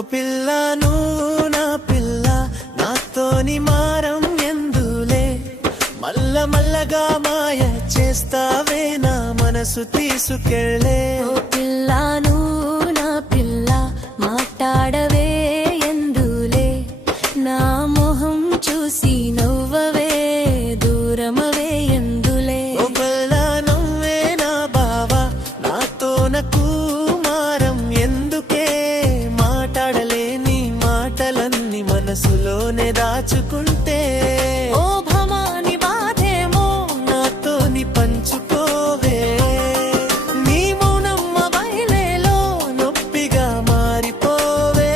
ఓ పిల్ల నువ్వు నా పిల్ల నాతోని మారం ఎందులే మల్లగా మాయ చేస్తావే నా మనసు తీసుకెళ్ళే ఓ పిల్ల నువ్వు నా పిల్ల మాట్లాడవే ఎందులే నా మొహం చూసి నవ్వవే దూరమవే ఎందులే ఓ పిల్ల నువ్వే నా బావా నాతో నాకు మారం ఎందుకే మాట్లాడలేని మాటలన్నీ మనసులోనే దాచుకుంటే ఓ భమాని బాధేమో నాతోని పంచుకోవే నీ మౌనమ్మ బయలేలో నొప్పిగా మారిపోవే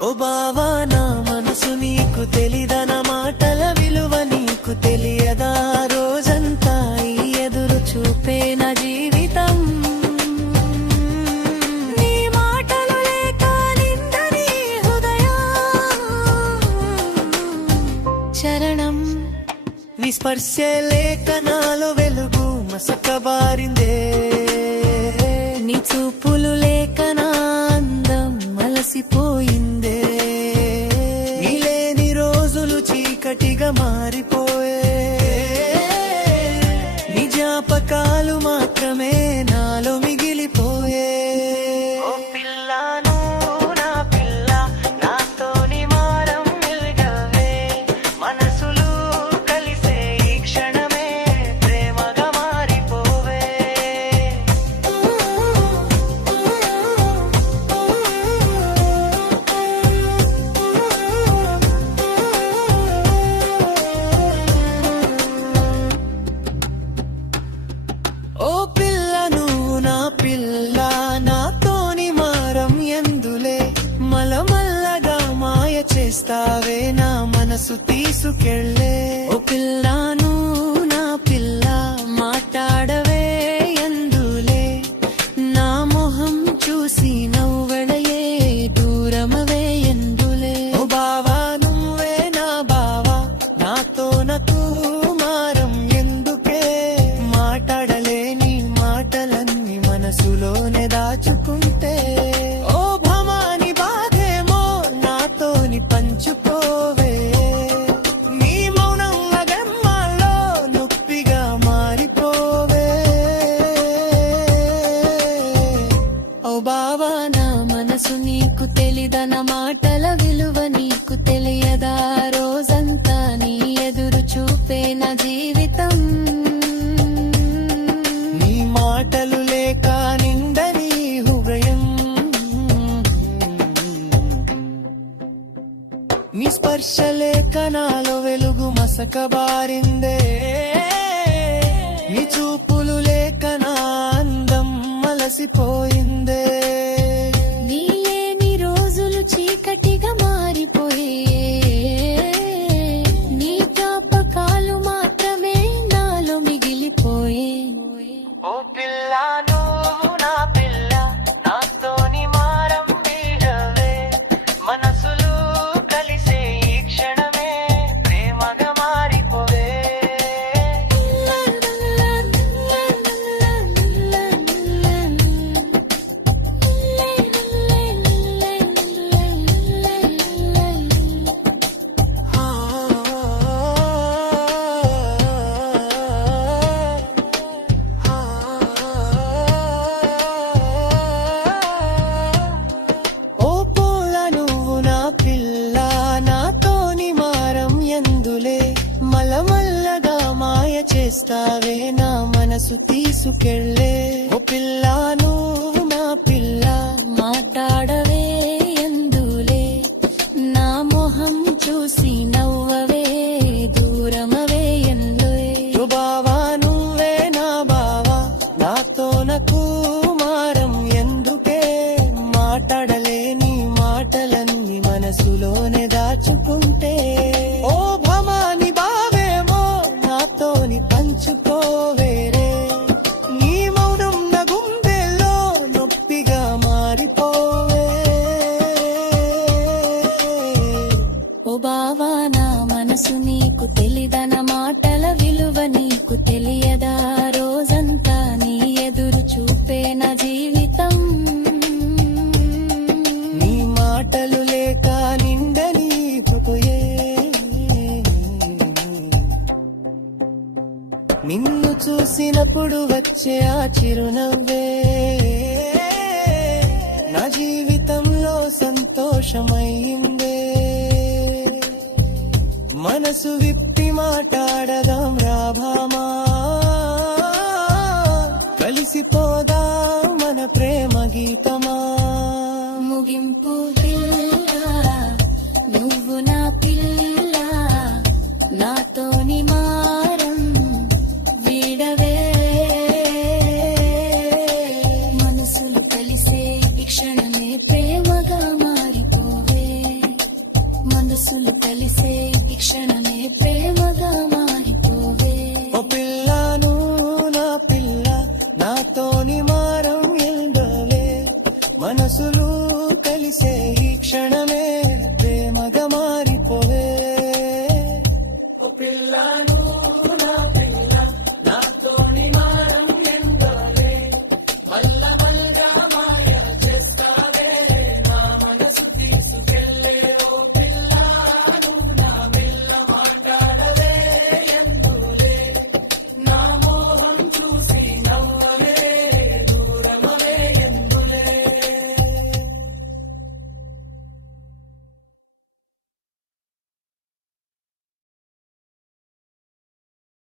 ఓ బావా నా మనసు నీకు తెలీదన మాటల విలువ నీకు తెలియదా రోజంతా ఈ ఎదురు చూపే నా జీవితం నీ మాటలు లేక నిండని హృదయం చరణం విస్పర్శే లేక నాలో వెలుగు మసకబారిందే నీ చూపులు లేక నా అందం మలసిపోయిందే నీ లేని రోజులు చీకటిగా మారిపోయే నీ జ్ఞాపకాలు మాత్రమే నాలో మిగిలిపోయే ఓ పిల్ల నువ్వు నా పిల్ల నాతోని మారం మెరుగవే మనసులు కలిసే ఈ క్షణమే ప్రేమగా మారిపోవే ఓ పిల్ల నువ్వు నా పిల్ల నాతోని మారం ఎందులే మల్లగా మాయ చేస్తావే నా మనసు తీసుకెళ్ళే ఓ పిల్ల నువ్వు నా పిల్ల మాట్లాడవే ఎందులే నా మొహం చూసి నవ్వడయే దూరమవే ఎందులే ఓ బావా నువ్వే నా బావా నాతో నాకు మారం ఎందుకే మాట్లాడలేని మాటలన్నీ మనసులోనే దాచుకుంటే ఓ భమాని బాధేమో నాతోని పంచుకోవే నీ మౌనం గమ్మాల్లో నొప్పిగా మారిపోవే ఓ బావా నా మనసు నీకు తెలీదన మాటల విలువ నీకు తెలియదా రోజంతా నీ ఎదురు చూపే నా జీవితం నీ మాటలు లేక నిండని హృదయం నీ స్పర్శ లేక నాలో వెలుగు మసకబారిందే నీ చూపులు లేక నా అందం మలసిపోయిందే నీ లేని రోజులు చీకటిగా మారిపోయే నీ జ్ఞాపకాలు మాత్రమే నాలో మిగిలిపోయే ఓ పిల్ల నువ్వు నా పిల్ల నాతోని మారం వీడవే మనసులు కలిసే ఈ క్షణమే ప్రేమగా మారిపోవే ఓ పూల నువ్వు నా పిల్ల నాతోని మారం ఎందులే మల్లగా మాయ చేస్తావే నా మనసు తీసుకెళ్ళే ఓ పిల్ల నువ్వు నా పిల్ల మాట్లాడవే ఎందులే నా మొహం చూసి నవ్వవే దూరమవే ఎందులే ఓ బావా నువ్వే నా బావా నాతో నాకు మారం ఎందుకే మాట్లాడలేని మాటలన్నీ మనసులోనే దాచుకుంటే ఓ భమాని బావేమో నాతోని పంచుకోవేరే నీ మౌనం నా గుండెల్లో నొప్పిగా మారిపోవే ఓ బావా నా మనసు నీకు తెలీదన మాటల విలువ నీకు తెలియదా రోజంతా నీ ఎదురు చూపే నా జీవితం అప్పుడప్పుడు వచ్చే ఆ చిరునవ్వే నా జీవితంలో సంతోషమయ్యిందే. మనసు విప్పి మాట్లాడదాం రాభామా, కలిసిపోదాం మన ప్రేమ గీతమా. ముగింపు పిల్ల నువ్వు నా పిల్ల, నాతోని మారం వీడవే. మనసులు కలిసే ఈ క్షణమే ప్రేమగా మారిపోవే. మనసులు కలిసే ఈ క్షణమే ప్రేమగా మారిపోవే. ఓ పిల్లను నా పిల్ల, నాతోని మారం ఎండవే. మనసులు కలిసే